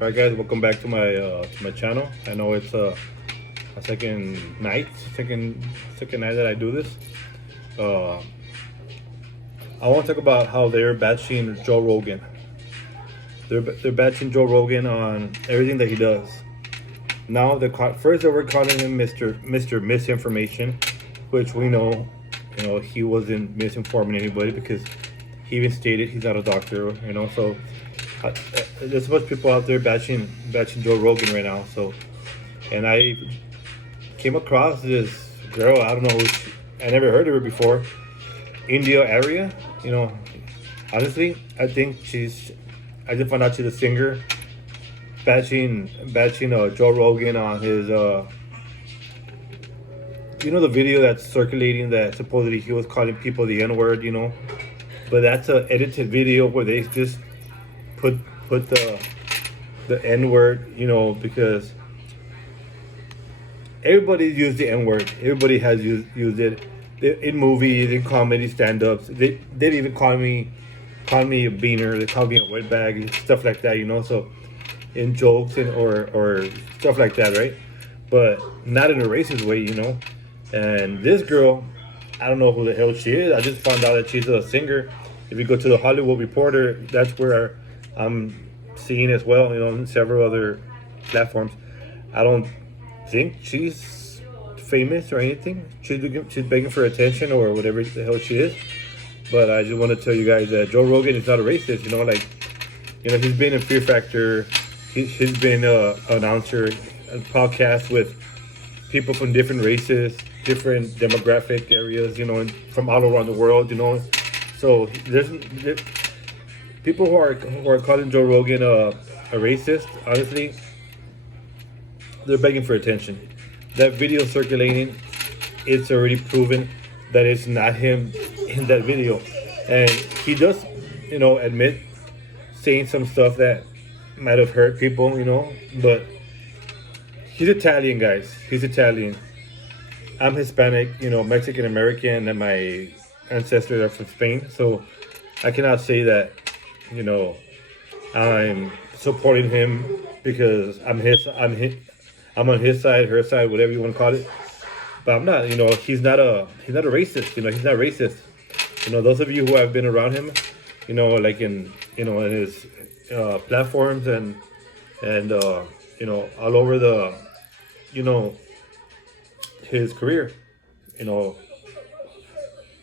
All right, guys, welcome back to my channel. I know it's a second night that I do this. Uh, I want to talk about how they're bashing Joe Rogan. They're bashing Joe Rogan on everything that he does. Now first they were calling him Mr. Misinformation, which we know, he wasn't misinforming anybody because he even stated he's not a doctor. So there's so much people out there bashing Joe Rogan right now. So, and I came across this girl. I don't know. I never heard of her before. India area. Honestly, I think I just found out she's a singer. Bashing Joe Rogan on his the video that's circulating that supposedly he was calling people the N-word. But that's a edited video where they just put the N-word, because everybody's used the N-word. Everybody has used it in movies, in comedy, stand-ups. They even call me a beaner. They call me a wetbag, stuff like that. So in jokes or stuff like that, right? But not in a racist way. And this girl, I don't know who the hell she is. I just found out that she's a singer. If you go to the Hollywood Reporter, that's where I'm seeing as well, on several other platforms. I don't think she's famous or anything. She's begging for attention or whatever the hell she is. But I just want to tell you guys that Joe Rogan is not a racist. He's been in Fear Factor. He's been an announcer, a podcast with people from different races, different demographic areas, and from all around the world, So there's people who are calling Joe Rogan a racist. Honestly, they're begging for attention. That video circulating, it's already proven that it's not him in that video, and he does, admit saying some stuff that might have hurt people, but he's Italian, guys. He's Italian. I'm Hispanic, Mexican American, and my ancestors are from Spain. So I cannot say that, I'm supporting him because I'm on his side, her side, whatever you want to call it. But I'm not. He's not a racist. He's not racist. Those of you who have been around him, like in his platforms and all over the his career,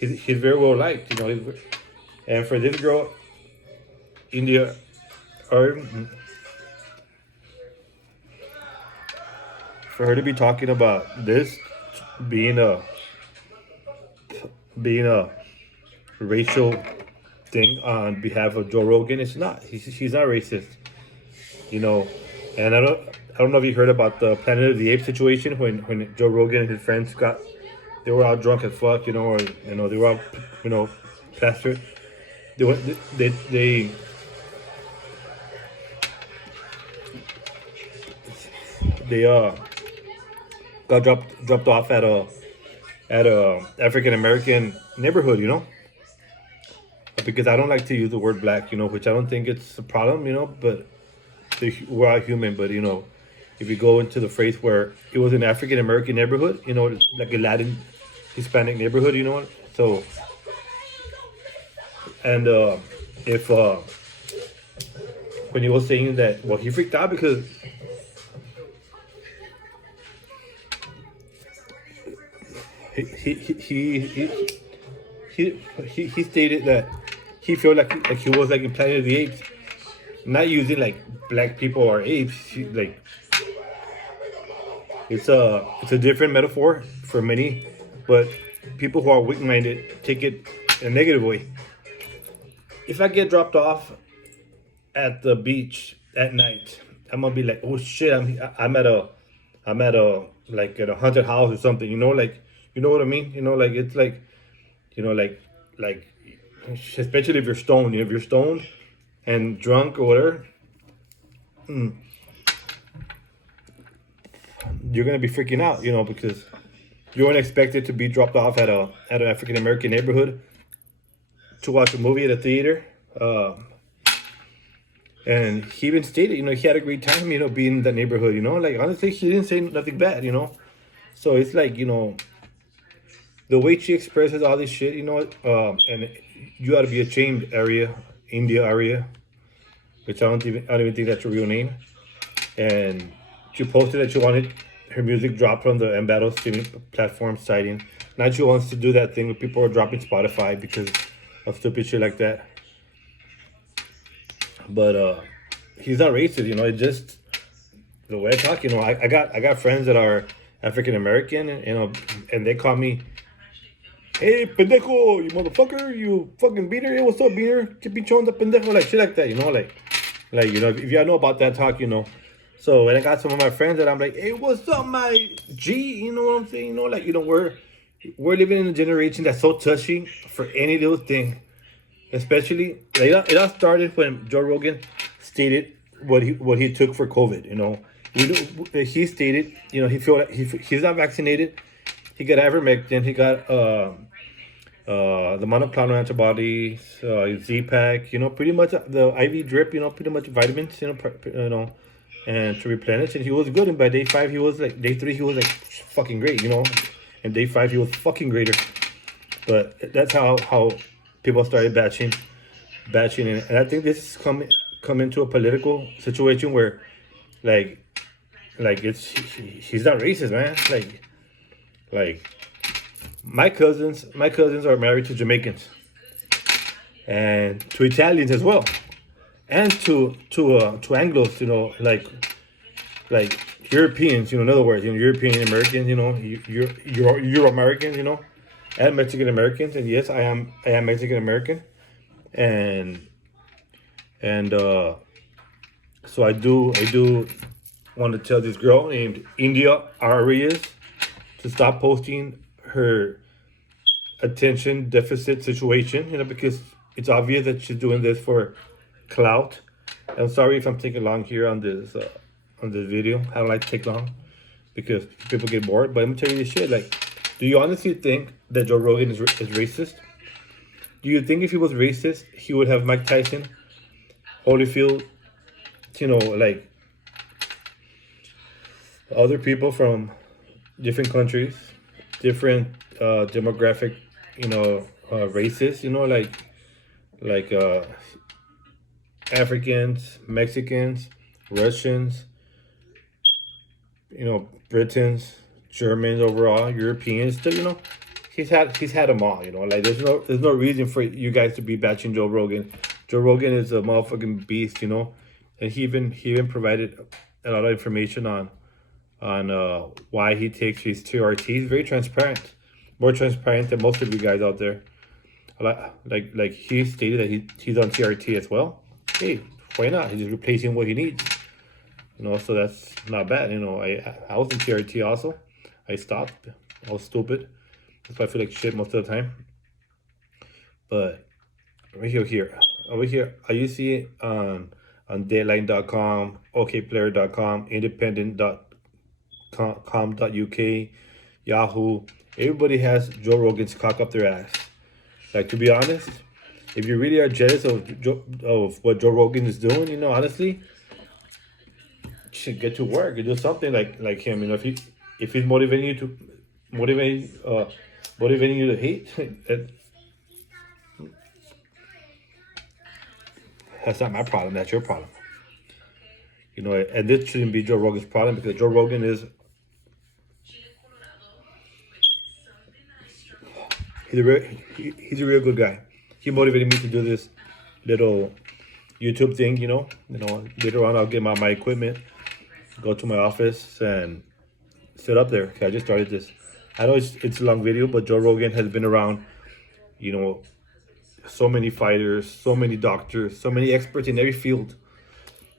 he's very well liked, and for this girl, India, or for her to be talking about this being a racial thing on behalf of Joe Rogan, it's not. He's not racist, and I don't know if you heard about the Planet of the Apes situation when Joe Rogan and his friends they were all drunk as fuck, or they were all plastered. They got dropped off at a African American neighborhood, because I don't like to use the word black, which I don't think it's a problem, but we're all human. But if you go into the phrase where it was an African American neighborhood, like a Latin Hispanic neighborhood, so, and if when he was saying that, well, he freaked out because he stated that he felt like he was like in Planet of the Apes, not using like black people or apes. It's a different metaphor for many, but people who are weak-minded take it in a negative way. If I get dropped off at the beach at night, I'm gonna be like, oh shit, I'm at a like at a haunted house or something, like, you know what I mean? Like it's like, like especially if you're stoned, if you're stoned and drunk or whatever, you're gonna be freaking out, because you weren't expected to be dropped off at an African American neighborhood to watch a movie at a theater. And he even stated, he had a great time, being in that neighborhood, like honestly, he didn't say nothing bad, So it's like, the way she expresses all this shit, and you ought to be ashamed, area, India area, which I don't even think that's her real name. And she posted that she wanted her music dropped from the embattled streaming platform, citing now she wants to do that thing where people are dropping Spotify because of stupid shit like that. But he's not racist, It just the way I talk, I got friends that are African American, and they call me, "Hey, pendejo, you motherfucker, you fucking beater. Hey, what's up, beater? Chipichon the pendejo," like shit like that, like if y'all know about that talk, So when I got some of my friends that I'm like, "Hey, what's up, my G?" You know what I'm saying? Like we're living in a generation that's so touchy for any little thing. Especially, like, it all started when Joe Rogan stated what he took for COVID. He stated, he feel like he's not vaccinated. He got ivermectin. He got the monoclonal antibodies, Z-Pack. Pretty much the IV drip. Pretty much vitamins. And to replenish. And he was good. And by day 5, he was like day 3, he was like fucking great. And day 5, he was fucking greater. But that's how people started batching, and I think this is come into a political situation where, like, he's not racist, man. Like my cousins are married to Jamaicans and to Italians as well, and to Anglos, like Europeans, in other words, European Americans, you're Euro Americans, and Mexican Americans, and yes, I am Mexican American, and so I do want to tell this girl named India Arias to stop posting her attention deficit situation, because it's obvious that she's doing this for clout. I'm sorry if I'm taking long here on this video. I don't like to take long because people get bored. But I'm gonna tell you this shit. Like, do you honestly think that Joe Rogan is racist? Do you think if he was racist, he would have Mike Tyson, Holyfield, like other people from different countries, different demographic, races, like Africans, Mexicans, Russians, Britons, Germans overall, Europeans. Still, he's had them all. Like there's no reason for you guys to be batching Joe Rogan. Joe Rogan is a motherfucking beast. And he even provided a lot of information on why he takes his TRT. Very transparent, more transparent than most of you guys out there. Like he stated that he's on TRT as well. Hey, why not? He's just replacing what he needs. So that's not bad. I was in TRT also. I stopped. I was stupid. That's why I feel like shit most of the time. But over here, you see it on Deadline.com, OKPlayer.com, Independent.com.uk, Yahoo. Everybody has Joe Rogan's cock up their ass. Like, to be honest, if you really are jealous of what Joe Rogan is doing, honestly, you should get to work and do something like him. If he's motivating you to hate, that's not my problem. That's your problem. And this shouldn't be Joe Rogan's problem, because Joe Rogan he's a real good guy. He motivated me to do this little YouTube thing. Later on I'll get my equipment, go to my office, and sit up there. Okay, I just started this. I know it's a long video, but Joe Rogan has been around, so many fighters, so many doctors, so many experts in every field.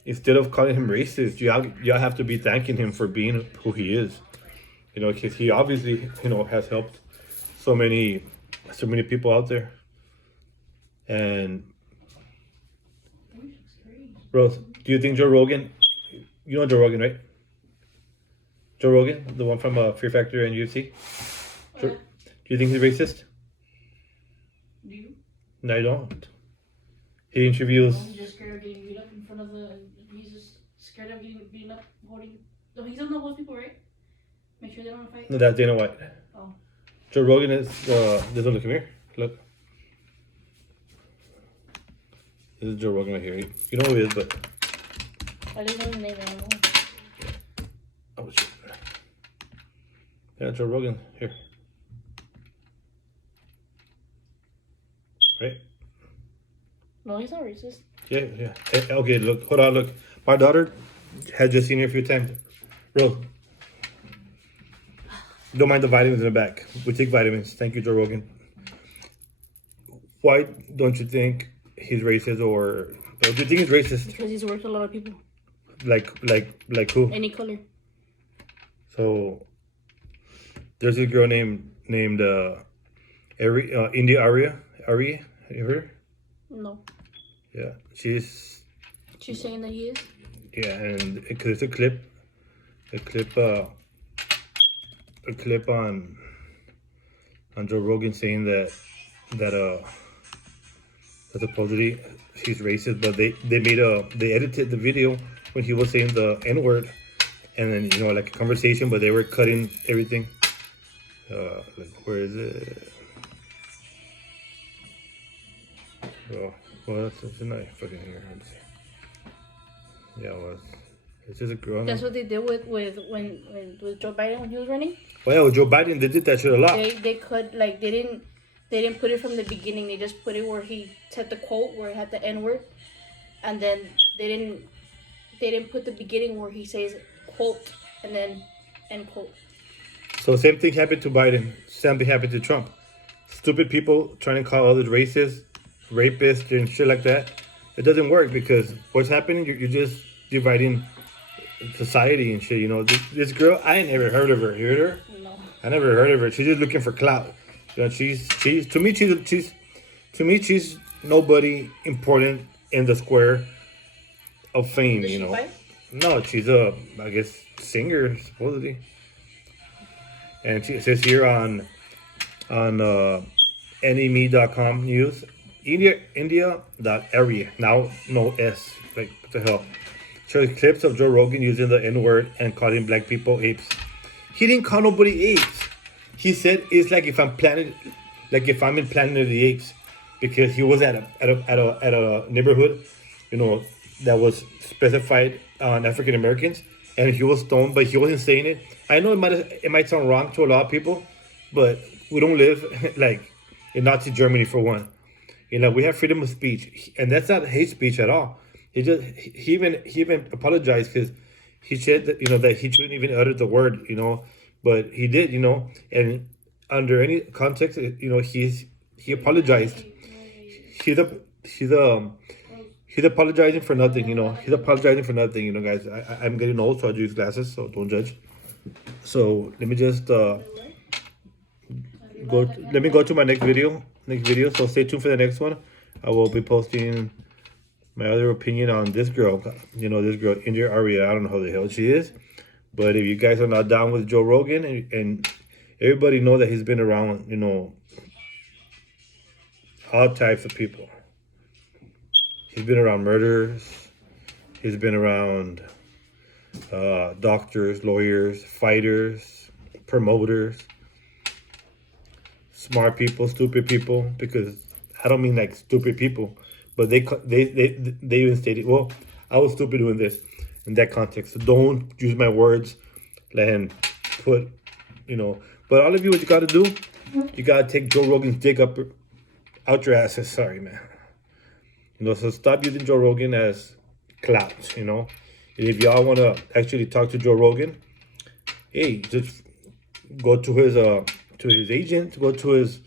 Instead of calling him racist, you have to be thanking him for being who he is. Because he obviously, has helped so many people out there. And Rose, do you think Joe Rogan? You know Joe Rogan, right? Joe Rogan, the one from Fear Factor and UFC. Do you think he's racist? Do you? No, I don't. He interviews. He's just scared of getting beat up in front of the. He's just scared of getting beat up holding. No, he's on those people, right? Make sure they don't fight. No, that's Dana White. Oh. Joe Rogan is this one. Come here. Look. This is Joe Rogan right here. You know who he is, but I didn't know his name. I don't know. oh shit. Yeah, Joe Rogan here. Right? No, he's not racist. Yeah, yeah. Okay, look, hold on, look. My daughter has just seen her a few times. Rose, don't mind the vitamins in the back. We take vitamins. Thank you, Joe Rogan. Why don't you think he's racist, or do you think he's racist? Because he's worked a lot of people. Like who? Any color. So there's a girl named India Aria. Have you heard her? No. Yeah, she's saying that he is. yeah, and because it's a clip on Joe Rogan saying that supposedly he's racist, but they edited the video when he was saying the N-word, and then like a conversation, but they were cutting everything. Like, where is it? Oh, well, that's not fucking here. Let me see. Yeah, it was. It's just a girl. That's what they did with Joe Biden when he was running. Well, with Joe Biden, they did that shit a lot. They could like they didn't put it from the beginning. They just put it where he said the quote where it had the N-word, and then they didn't put the beginning where he says quote and then end quote. So same thing happened to Biden. Same thing happened to Trump. Stupid people trying to call others racist, rapists, and shit like that. It doesn't work because what's happening? You're just dividing society and shit. This girl, I ain't never heard of her. You heard her? No. I never heard of her. She's just looking for clout. She's to me she's nobody important in the square of fame. Does she fight? No, she's a I guess singer supposedly. And it says here on NME.com news, India.area, now no S, like what the hell, shows clips of Joe Rogan using the N-word and calling black people apes. He didn't call nobody apes. He said it's like if I'm in Planet of the Apes, because he was at a neighborhood, that was specified on African Americans, and he was stoned, but he wasn't saying it. I know it might sound wrong to a lot of people, but we don't live like in Nazi Germany for one. We have freedom of speech, and that's not hate speech at all. He even apologized because he said that that he shouldn't even utter the word, but he did, and under any context, he apologized. He's apologizing for nothing, He's apologizing for nothing, guys. I'm getting old, so I use glasses, so don't judge. So let me just let me go to my next video. So stay tuned for the next one. I will be posting my other opinion on this girl. This girl, India Aria. I don't know who the hell she is, but if you guys are not down with Joe Rogan, and everybody know that he's been around, all types of people. He's been around murderers. He's been around doctors, lawyers, fighters, promoters, smart people, stupid people. Because I don't mean like stupid people, but they even stated, well, I was stupid doing this in that context. So don't use my words and put, But all of you, what you got to do, you got to take Joe Rogan's dick out your asses. Sorry, man. So stop using Joe Rogan as clout, And if y'all want to actually talk to Joe Rogan, hey, just go to his agent, go to his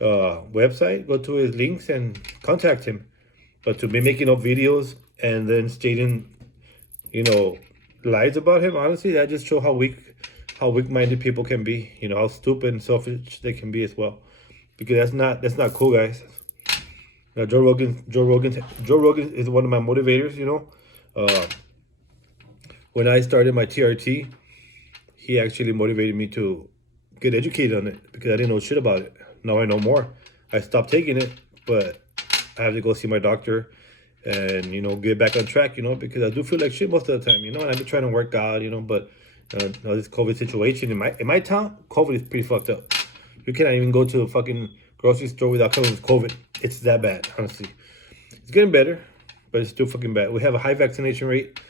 website, go to his links and contact him. But to be making up videos and then stating, lies about him, honestly, that just shows how weak-minded people can be. How stupid and selfish they can be as well. Because that's not cool, guys. Now, Joe Rogan is one of my motivators. When I started my TRT, he actually motivated me to get educated on it because I didn't know shit about it. Now I know more. I stopped taking it, but I have to go see my doctor and, you know, get back on track, you know, because I do feel like shit most of the time, you know, and I've been trying to work out, you know, but you know, this COVID situation in my town, COVID is pretty fucked up. You cannot even go to a fucking grocery store without coming with COVID. It's that bad, honestly. It's getting better, but it's still fucking bad. We have a high vaccination rate,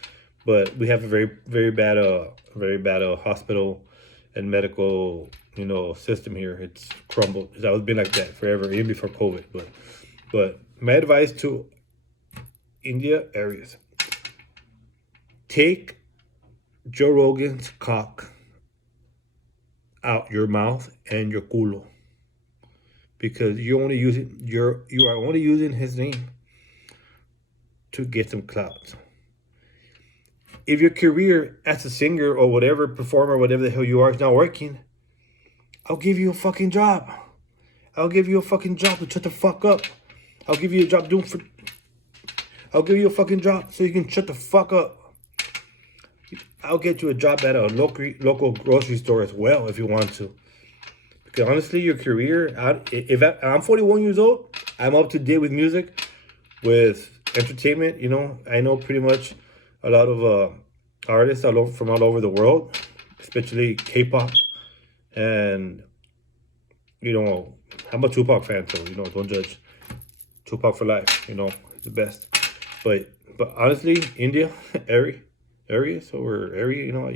but we have a very bad hospital and medical, you know, system here. It's crumbled. It's always been like that forever, even before COVID. But my advice to India areas: take Joe Rogan's cock out your mouth and your culo, because you are only using his name to get some clout. If your career as a singer or whatever, performer, whatever the hell you are, is not working, I'll give you a fucking job. I'll give you a fucking job to shut the fuck up. I'll give you a job I'll give you a fucking job so you can shut the fuck up. I'll get you a job at a local grocery store as well if you want to. Because honestly, your career, I'm 41 years old, I'm up to date with music, with entertainment. You know, I know pretty much a lot of artists from all over the world, especially K-pop. And, you know, I'm a Tupac fan, so, you know, don't judge. Tupac for life, you know, the best. But honestly, India, area, you know,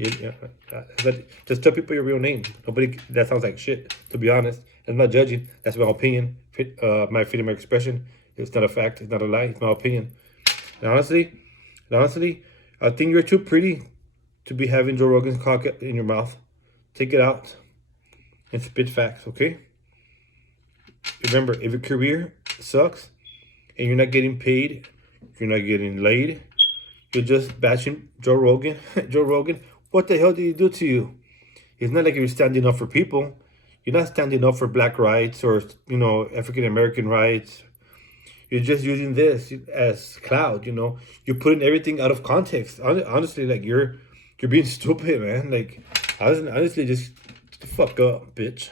just tell people your real name. Nobody, that sounds like shit, to be honest. I'm not judging. That's my opinion. My freedom of expression. It's not a fact. It's not a lie. It's my opinion. And honestly, I think you're too pretty to be having Joe Rogan's cock in your mouth. Take it out and spit facts, okay? Remember, if your career sucks and you're not getting paid, you're not getting laid, you're just bashing Joe Rogan. Joe Rogan, what the hell did he do to you? It's not like you're standing up for people. You're not standing up for black rights or, you know, African American rights. You're just using this as clout, you know. You're putting everything out of context. Honestly, like you're being stupid, man. Like, honestly, just fuck up, bitch.